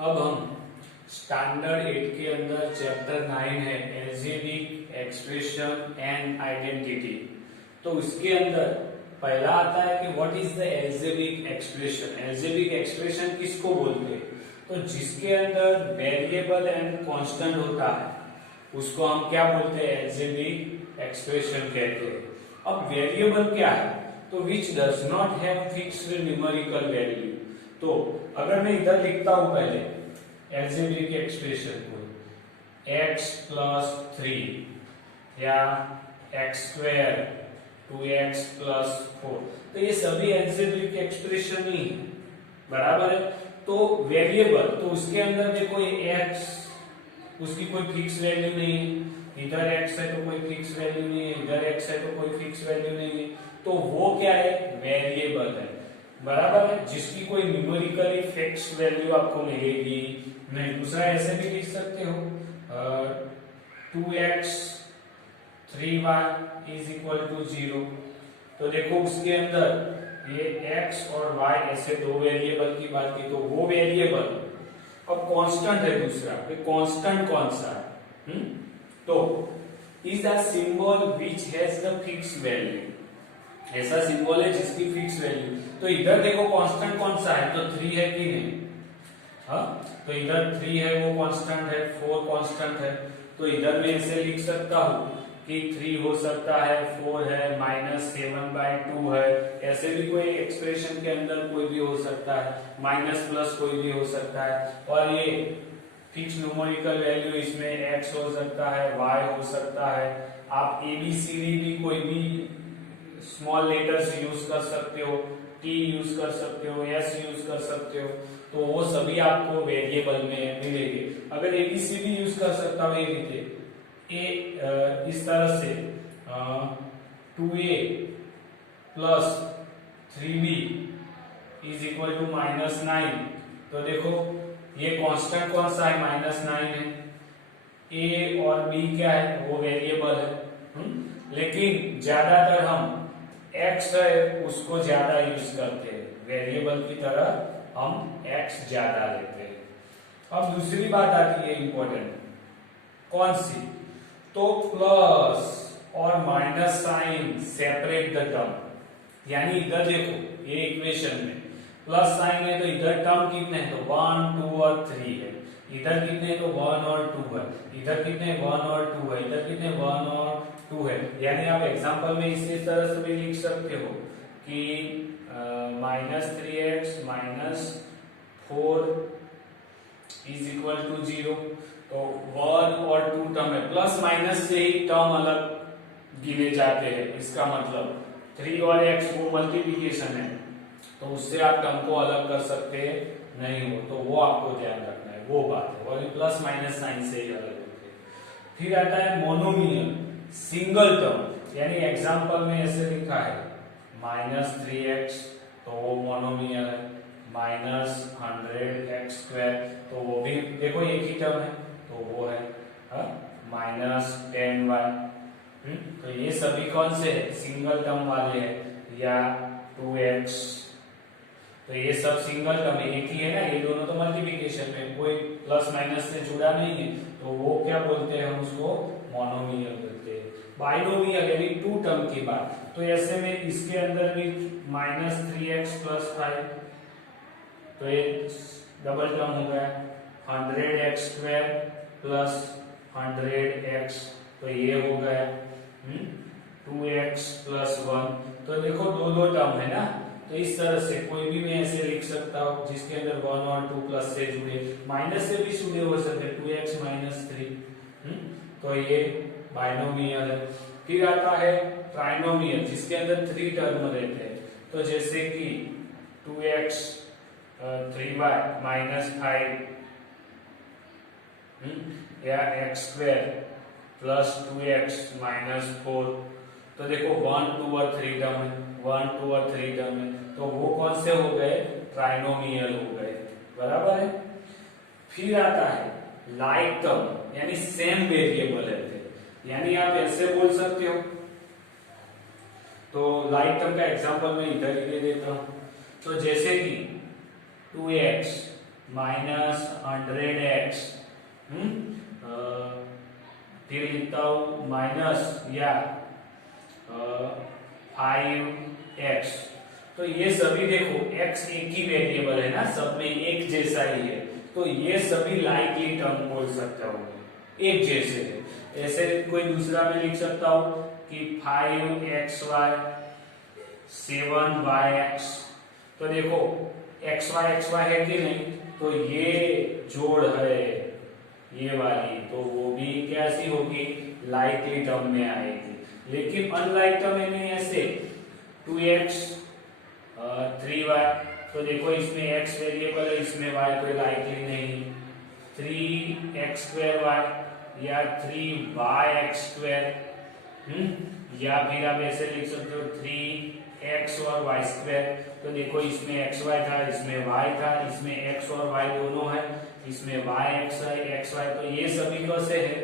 अब हम स्टैंडर्ड 8 के अंदर चैप्टर 9 है एल्जेब्रिक एक्सप्रेशन एंड आइडेंटिटी। तो उसके अंदर पहला आता है कि what is the algebraic expression. Algebraic expression किसको बोलते हैं? तो जिसके अंदर वेरिएबल एंड कांस्टेंट होता है उसको हम क्या बोलते हैं? एल्जेब्रिक एक्सप्रेशन कहते हैं। अब वेरिएबल क्या है? तो which does not have fixed numerical value. तो अगर मैं इधर लिखता हूं पहले एल्जेब्रिक एक्सप्रेशन को x प्लस 3 या x स्क्वायर 2x प्लस 4, तो ये सभी एल्जेब्रिक एक्सप्रेशन ही है, बराबर है। तो वेरिएबल तो उसके अंदर देखो ये x, उसकी कोई फिक्स वैल्यू नहीं है, इधर x है तो कोई फिक्स वैल्यू नहीं है, इधर x है तो कोई फिक्स वैल्यू नहीं है, तो वो क्या है? वेरिएबल है, बराबर है, जिसकी कोई न्यूमेरिकली फिक्स वैल्यू आपको मिलेगी नहीं। दूसरा ऐसे भी लिख सकते हो 2x 3y is equal to 0। तो देखो उसके अंदर ये x और y ऐसे दो वेरिएबल की बात की, तो वो वेरिएबल अब कांस्टेंट है। दूसरा कांस्टेंट कौन सा है? तो is a symbol which has the fix value. ऐसा सिंबल है जिसकी फिक्स वैल्यू। तो इधर देखो कांस्टेंट कौन सा है? तो 3 है कि नहीं? हाँ, तो इधर 3 है, वो कांस्टेंट है, 4 कांस्टेंट है। तो इधर मैं इसे लिख सकता हूँ कि 3 हो सकता है, 4 है, -7/2 है। ऐसे भी कोई एक्सप्रेशन के अंदर कोई भी हो सकता है, माइनस प्लस कोई भी हो सकता है। और ये फिक्स न्यूमेरिकल वैल्यू इसमें x हो सकता है, y हो सकता है। आप ABCD भी कोई भी स्मॉल लेटर्स यूज कर सकते हो, T यूज कर सकते हो, S यूज कर सकते हो, तो वो सभी आपको वेरिएबल में मिलेंगे। अगर ABCD यूज कर सकता हूँ, ये लिखे इस तरह से 2a plus 3b is equal to -9। तो देखो ये कांस्टेंट कौन सा है? -9 है। a और b क्या है? वो वेरिएबल है। लेकिन ज्यादातर हम x है उसको ज्यादा यूज करते हैं, वेरिएबल की तरह हम x ज्यादा लेते हैं। अब दूसरी बात आती है इंपॉर्टेंट, कौन सी? तो प्लस और minus sign separate the term. यानी इधर देखो ये इक्वेशन में प्लस साइन है, तो इधर टर्म कितने हैं? तो 1 2 और 3 है। इधर कितने? तो 1 और 2 है। इधर कितने? 1 और 2 है। इधर कितने? 1 और 2 है। यानी आप एग्जांपल में इसी तरह से भी लिख सकते हो कि -3x -4 इज इक्वल टू 0। तो 1 और 2 टर्म है, प्लस माइनस से ही टर्म अलग गिने जाते हैं। इसका मतलब 3 और x वो मल्टीप्लिकेशन है, तो उससे आप टर्म को अलग कर सकते नहीं हो, तो वो आपको ध्यान रखना है, वो बात है। और प्लस माइनस साइन से ही अलग होते हैं। फिर आता है मोनोमियल, सिंगल टर्म। यानी एग्जांपल में ऐसे लिखा है -3x, तो वो मोनोमियल है। -100x², तो वो भी देखो एक ही टर्म है, तो वो है -10y। तो ये सभी कौन से है? सिंगल टर्म वाले हैं। या 2x, तो ये सब सिंगल टर्म है, एक ही है ना, ये दोनों तो मल्टीप्लिकेशन में कोई प्लस माइनस से जुड़ा नहीं है, तो वो क्या बोलते हैं? हम उसको मोनोमियल बोलते हैं। बाइनोमियल यानी 2 टर्म की बात, तो ऐसे में इसके अंदर भी -3x + 5, तो ये डबल टर्म हो गया 100x² + 100x, तो ये हो गया 2x + 1। तो देखो दो टर्म है ना, तो इस तरह से कोई भी मैं ऐसे लिख सकता हूँ जिसके अंदर 1 और 2 प्लस से जुड़े, माइनस से भी जुड़े हो सकते, 2x - 3। तो ये बाइनोमियल है। फिर आता है ट्राइनोमियल, जिसके अंदर 3 टर्म रहते हैं। तो जैसे कि 2x 3y -5 या x² + 2x - 4। तो देखो 1 2 और 3 टर्म है, 1 2 और 3 टर्म है, तो वो कौन से हो गए? ट्राइनोमियल हो गए, बराबर है। फिर आता है लाइक टर्म, यानी सेम वेरिएबल रहते हैं। यानी आप ऐसे बोल सकते हो, तो लाइक टर्म का एग्जांपल मैं इधर ही दे देता हूं। तो जैसे कि 2x माइनस 100x, फिर लिखता हूं माइनस या 5x। तो ये सभी देखो x एक ही वेरिएबल है ना, सब में एक जैसा ही है, तो ये सभी लाइकली टर्म बोल सकते हो, एक जैसे है। ऐसे कोई दूसरा में लिख सकता हूं कि 5xy 7yx। तो देखो xy है कि नहीं, तो ये जोड़ है ये वाली, तो वो भी कैसी होगी, लाइकली टर्म में आएगी। लेकिन अनलाइक टर्म में ऐसे 2x 3y, तो देखो इसमें x वेरिएबल है, इसमें y कोई लाइकली नहीं, 3x2y या 3yx2, या फिर आप ऐसे लिख सकते हो 3x और y2। तो देखो इसमें xy था, इसमें y था, इसमें x और y दोनों है, इसमें yx है xy, तो ये सभी कैसे है,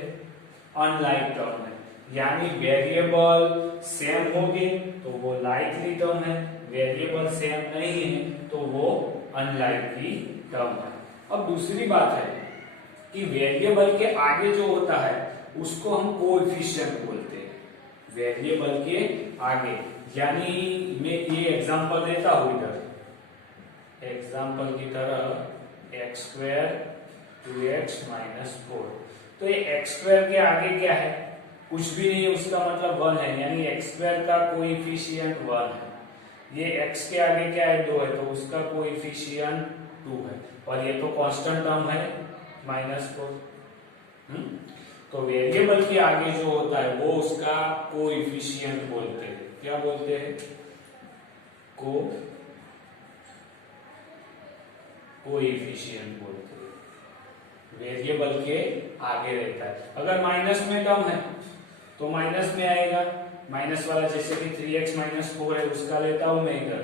अनलाइक टर्म है। यानी वेरिएबल सेम होंगे तो वो लाइकली टर्म है, वेरिएबल सेम नहीं है तो वो अनलाइकली टर्म है। अब दूसरी बात है कि वेरिएबल के आगे जो होता है उसको हम कोएफिशिएंट बोलते हैं, वेरिएबल के आगे। यानी मैं ये एग्जांपल देता हूं, इधर एग्जांपल की तरह x² 2x - 4, तो ये x² के आगे क्या है, कुछ भी नहीं है, उसका मतलब 1 है, यानी x² का कोएफिशिएंट 1 है। ये x के आगे क्या है, 2 है, तो उसका कोएफिशिएंट 2 है, और ये तो कांस्टेंट टर्म है -4। तो वेरिएबल के आगे जो होता है वो उसका कोएफिशिएंट बोलते हैं, क्या बोलते हैं, कोएफिशिएंट बोलते हैं, वेरिएबल के आगे रहता है। अगर माइनस में टर्म है तो माइनस में आएगा, माइनस वाला, जैसे कि 3x - 4 है, उसका लेता हूं मैं इधर,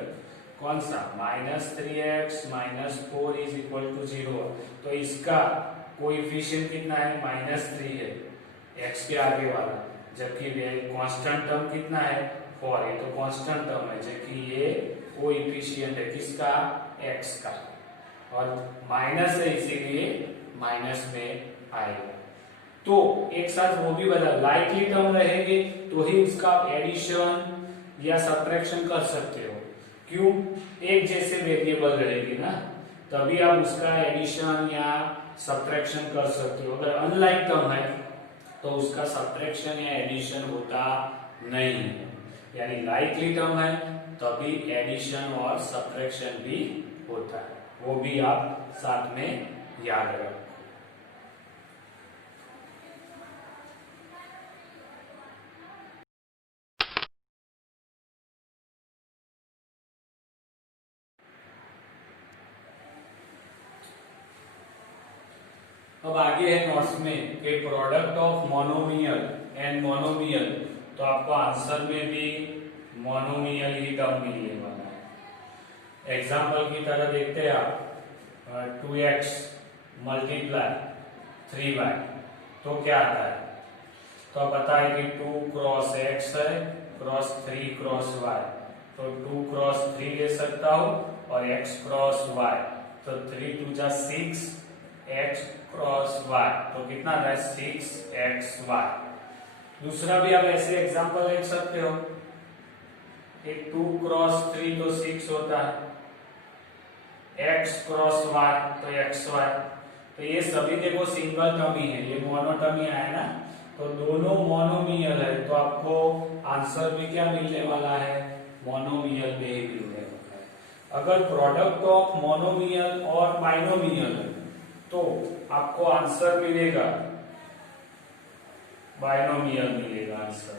कौन सा, -3x - 4 = 0, तो इसका कोएफिशिएंट कितना है, -3 है, x के आगे वाला, जबकि कांस्टेंट टर्म कितना है, 4, ये तो कांस्टेंट टर्म है, जबकि ये कोएफिशिएंट है किसका, x का, और माइनस है इसीलिए माइनस में आएगा। तो एक साथ वो भी बता, लाइकली टर्म रहेंगे तो ही उसका एडिशन या सब्ट्रैक्शन कर सकते हो, क्यों, एक जैसे वेरिएबल रहेगी ना, तभी आप उसका एडिशन या सब्ट्रैक्शन कर सकते हो। अगर अनलाइक टर्म है तो उसका सब्ट्रैक्शन या एडिशन होता नहीं है, यानी लाइकली टर्म है तभी एडिशन और सब्ट्रैक्शन भी होता है, वो भी आप साथ में याद रखो। अब आगे है नोट्स में कि product of monomial and monomial, तो आपको आंसर में भी मोनोमियल ही टर्म मिलने वाला है। एग्जांपल की तरह देखते हैं आप, 2x × 3y, तो क्या आता है, तो आप पता है कि 2 × x है क्रॉस 3 × y, तो 2 × 3 ले सकता हूं और x × y, तो 3 × 2 = 6, x क्रॉस y, तो कितना आता है, 6xy। दूसरा भी आप ऐसे एग्जांपल लिख सकते हो, एक 2 × 3 तो 6 होता है, x क्रॉस y तो xy, तो ये सभी देखो सिंगल टर्म ही है, ये मोनोटर्म ही आया ना, तो दोनों मोनोमियल है, तो आपको आंसर भी क्या मिलने वाला है, मोनोमियल में ही मिलने वाला है। अगर प्रोडक्ट ऑफ मोनोमियल और बाइनोमियल है तो आपको आंसर मिलेगा, बाइनोमियल मिलेगा आंसर।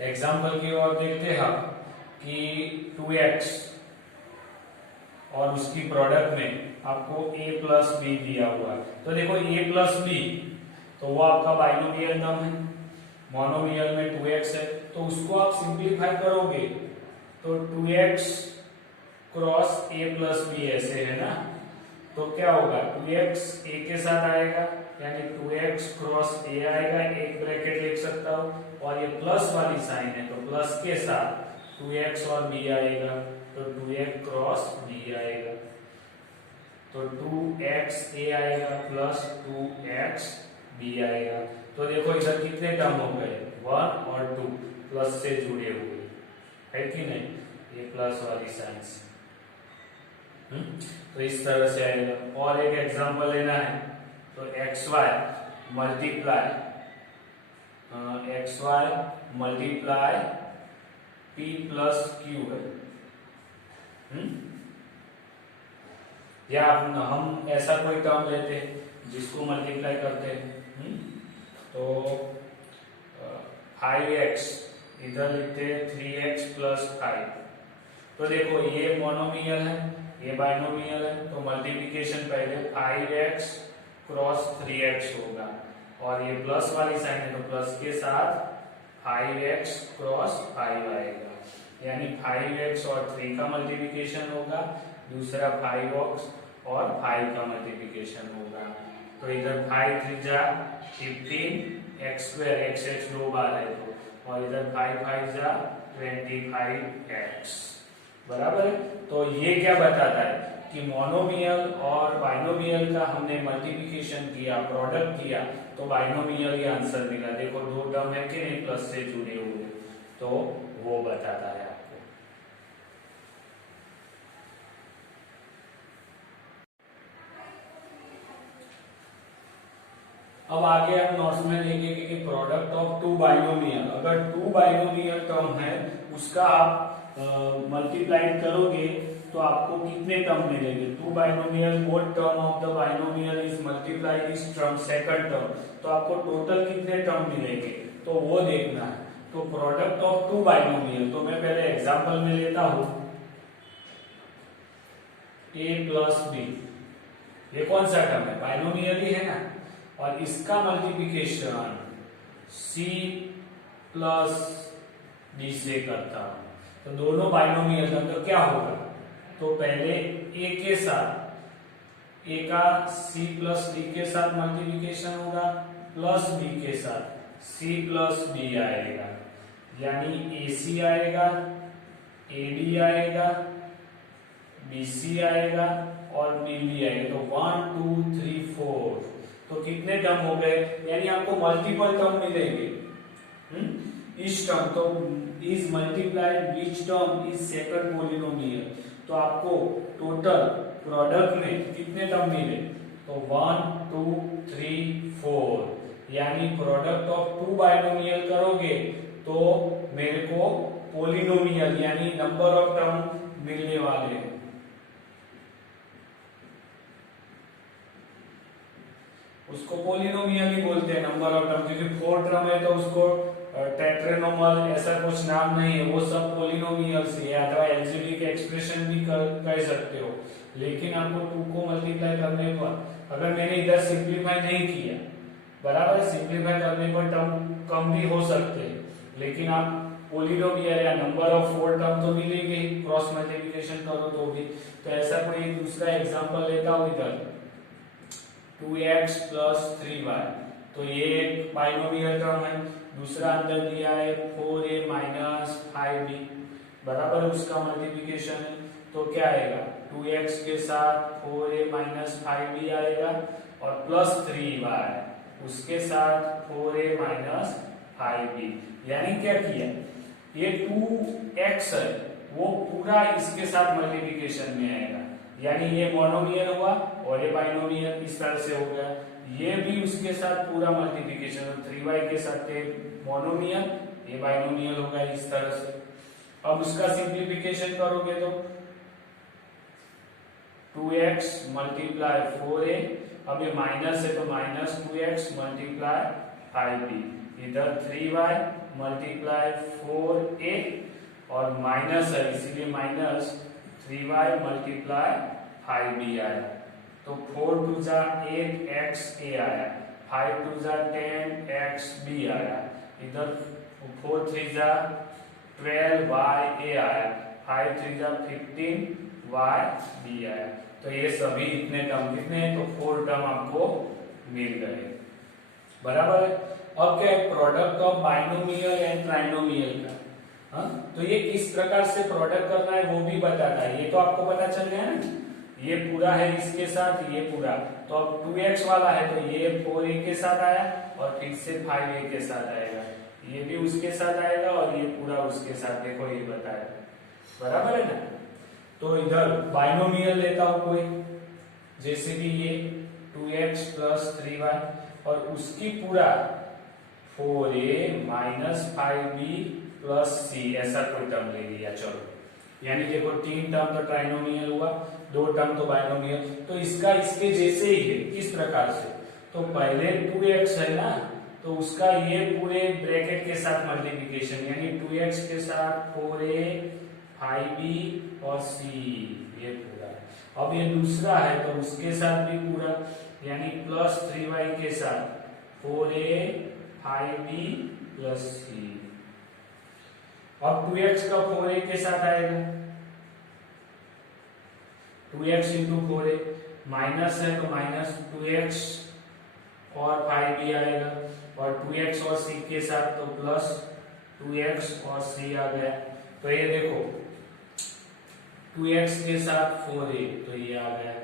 एग्जांपल की ओर देखते हैं कि 2x और उसकी प्रोडक्ट में आपको a + b दिया हुआ है, तो देखो a + b, तो वो आपका बाइनोमियल टर्म है, मोनोमियल में 2x है, तो उसको आप सिंप्लीफाई करोगे तो 2x क्रॉस a + b ऐसे है ना, तो क्या होगा, 2x a के साथ आएगा, यानी 2x क्रॉस a आएगा, एक ब्रैकेट लिख सकता हूं, और ये प्लस वाली साइन है तो प्लस के साथ 2x और b आएगा, तो 2x क्रॉस b आएगा, तो तो 2xa आएगा प्लस 2xb आएगा। तो देखो इधर कितने टर्म हो गए, 1 और 2 प्लस से जुड़े हुए, है कि नहीं, ये प्लस वाली साइन से। तो इस तरह से आएगा। और एक एग्जांपल लेना है, तो xy multiply p plus Q है। या हम ऐसा कोई टर्म लेते हैं जिसको मल्टीप्लाई करते हैं। तो 5x इधर लिखते हैं 3x प्लस 5। तो देखो ये मोनोमियल है, ये बाइनोमियल है, तो मल्टीप्लिकेशन पहले 5x क्रॉस 3x होगा, और ये प्लस वाली साइन है तो प्लस के साथ 5x क्रॉस 5 आएगा, यानी 5x और 3 का मल्टीप्लिकेशन होगा, दूसरा 5x और 5 का मल्टीप्लिकेशन होगा। तो इधर 5 3 जा 15 x स्क्वायर, x दो बार है तो, और इधर 5 5 जा 25x, बराबर है। तो ये क्या बताता है कि मोनोमियल और बाइनोमियल का हमने मल्टीप्लिकेशन किया, प्रोडक्ट किया, तो बाइनोमियल ही आंसर मिला। देखो दो टर्म है कि नहीं प्लस से जुड़े हुए, तो वो बताता है आपको। अब आगे आप नोट्स में देखेंगे कि प्रोडक्ट ऑफ टू बाइनोमियल, अगर टू बाइनोमियल टर्म है उसका आप मल्टीप्लाई करोगे तो आपको कितने टर्म मिलेंगे। Two binomial both term of the binomial is multiply this term second term, तो आपको टोटल कितने टर्म मिलेंगे तो वो देखना है। तो प्रोडक्ट ऑफ टू बाइनोमियल, तो मैं पहले एग्जांपल में लेता हूं a प्लस b, ये कौन सा टर्म है, बाइनोमियल ही है ना, और इसका मल्टीप्लिकेशन c प्लस d से करता हूं, तो दोनों बाइनोमियल का तो क्या होगा, तो पहले a के साथ a का c प्लस d के साथ मल्टीप्लिकेशन होगा, प्लस b के साथ c प्लस d आएगा, यानी ac आएगा, ad आएगा, bc आएगा और bb आएगा। तो 1 2 3 4, तो कितने टर्म हो गए, यानी आपको मल्टीपल टर्म मिलेंगे। इस टर्म तो is multiplied which term is second polynomial, तो आपको टोटल प्रोडक्ट में कितने टर्म मिले, तो 1 2 3 4, यानी प्रोडक्ट ऑफ टू बाइनोमियल करोगे तो मेरे को पॉलिनोमियल यानी नंबर ऑफ टर्म मिलने वाले हैं। उसको पॉलिनोमियल ही बोलते हैं, नंबर ऑफ टर्म, क्योंकि 4 टर्म है तो उसको टेट्रानोमल ऐसा कुछ नाम नहीं है, वो सब पॉलिनोमियल से, या अथवा एलजीब्रिक एक्सप्रेशन भी कह सकते हो। लेकिन आपको 2 को मल्टीप्लाई करने पर, अगर मैंने इधर सिंप्लीफाई नहीं किया, बराबर, सिंप्लीफाई करने पर टर्म कम भी हो सकते हैं, लेकिन आप पॉलिनोमियल या नंबर ऑफ 4 टर्म तो मिलेंगे, क्रॉस मल्टीप्लिकेशन करो तो भी। तो ऐसा कोई दूसरा एग्जांपल लेता हूं, इधर 2x प्लस 3y, तो ये एक बाइनोमियल टर्म है, दूसरा अंदर दिया है 4a माइनस 5b, बराबर उसका मल्टीप्लिकेशन है, तो क्या आएगा, 2x के साथ 4a माइनस 5b आएगा, और प्लस 3y उसके साथ 4a माइनस 5b, यानी क्या किया, ये 2x है वो पूरा इसके साथ मल्टीप्लिकेशन में आएगा, यानी ये मोनोमियल हुआ और ये बाइनोमियल इस तरह से हो गया, ये भी उसके साथ पूरा मल्टीप्लिकेशन, 3y के साथ मोनोमियल, ये बाइनोमियल होगा इस तरह से। अब उसका सिंप्लीफिकेशन करोगे तो 2x मल्टीप्लाई 4a, अब ये माइनस है तो माइनस 2x मल्टीप्लाई 5b, इधर 3y मल्टीप्लाई 4a और माइनस है इसीलिए माइनस 3y मल्टीप्लाई 5b आया, तो 4 2 जा 8xa आया, 5 2 जा 10xb आया, इधर 4 3 जा 12ya आया, 5 3 जा 15yb आया। तो ये सभी इतने टर्म कितने हैं, तो 4 टर्म आपको मिल गए, बराबर है। अब क्या है, product of binomial and trinomial का, हाँ, तो ये किस प्रकार से प्रोडक्ट करना है वो भी बताता है, ये तो आपको पता चल गया ना। ये पूरा है इसके साथ, ये पूरा, तो अब 2x वाला है तो ये 4a के साथ आया और फिर से 5a के साथ आएगा, ये भी उसके साथ आएगा और ये पूरा उसके साथ, देखो ये बताया, बराबर है ना। तो इधर बाइनोमियल लेता हूं कोई, जैसे कि ये 2x प्लस 3y और उसकी पूरा 4a minus 5b plus c, ऐसा कोई टर्म ले लिया। चलो, यानी देखो 3 टर्म तो ट्राइनोमियल हुआ, 2 टर्म तो बाइनोमियल, तो इसका इसके जैसे ही है। किस प्रकार से, तो पहले 2x है ना, तो उसका ये पूरे ब्रैकेट के साथ मल्टीप्लिकेशन, यानी 2x के साथ 4a 5b और c, ये पूरा। अब ये दूसरा है तो उसके साथ भी पूरा, यानी प्लस 3y के साथ 4a 5b प्लस c। अब 2x का 4a के साथ आएगा, 2x इंटू 4a, माइनस है तो माइनस 2x और 5b आएगा, और 2x और c के साथ तो प्लस 2x और c आ गया। तो ये देखो 2x के साथ 4a तो ये आ गया,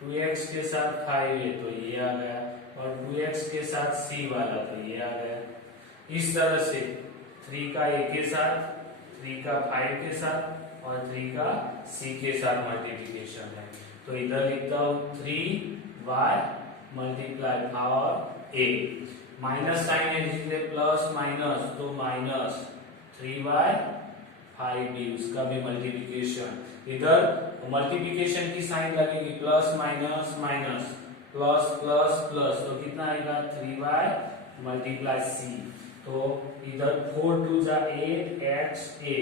2x के साथ 5a तो ये आ गया, और 2x के साथ c वाला तो ये आ गया। इस तरह से 3 का a के साथ, 3 का 5 के साथ और 3 का c के साथ मल्टीप्लिकेशन है। तो इधर लिखता हूं 3y multiply power a, minus sign है जिससे प्लस माइनस, तो माइनस 3y 5b, उसका भी मल्टीप्लिकेशन। इधर मल्टीप्लिकेशन की साइन लगेगी, plus minus minus plus plus plus, तो कितना आएगा 3y मल्टीप्लाई c। तो इधर 4 टू जा 8xa,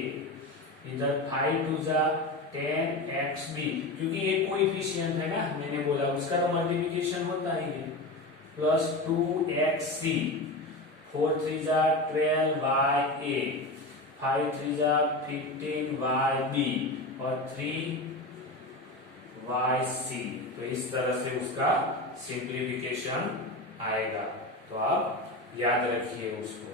इधर 5 टू जा 10xb, क्योंकि ये कोएफिशिएंट है ना, मैंने बोला उसका तो मल्टीप्लिकेशन होता ही है, प्लस 2xc, 4 3 जा 12ya, 5 3 जा 15yb और 3yc। तो इस तरह से उसका सिंप्लीफिकेशन आएगा, तो आप याद रखिए उसको।